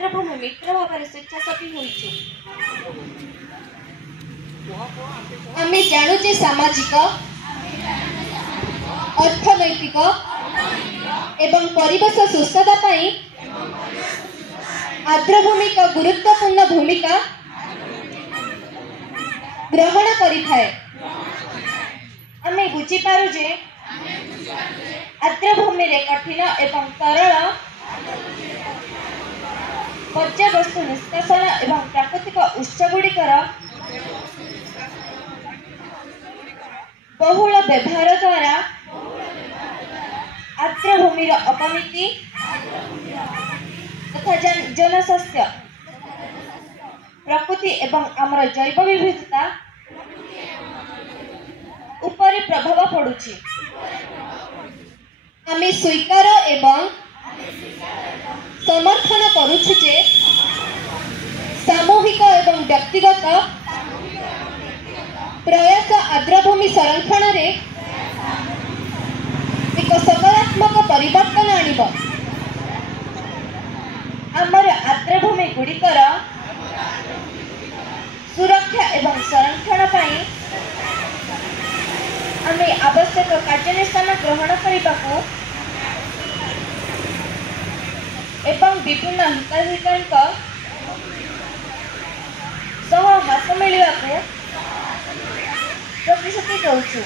आर्द्रभूमि मित्र भाव स्वेच्छासेवी होइछु। आमे जानुचे सामाजिक अर्थनैतिक एवं परिवेश सुस्थता पाई आर्द्रभूमि का गुरुत्वपूर्ण भूमिका ग्रहण करिथाए। आमे बुझी पारु जे आर्द्रभूमि रे कठिन एवं तरल पर्यावस्तु निष्कासन एवं प्राकृतिक उत्स गुड़िकर बहुल व्यवहार द्वारा आर्द्रभूमिर अपमिति तथा जनस्वास्थ्य प्रकृति एवं आमर जैव विविधता उपरि प्रभाव पड़ुछि। आमे स्वीकार एवं समर्थन करुछु जे सामूहिक एवं व्यक्तिगत प्रयास आर्द्रभूमि संरक्षण रे एक सकारात्मक परिवर्तन आनिब। आमर आर्द्रभूमि गुड़िकर सुरक्षा एवं संरक्षण पाई आमे आवश्यक कार्यानुष्ठान ग्रहण करिबाकू एवं विभिन्न हिताधिकारीक सह हाथ मिलिबाकू प्रतिश्रुति दउछु।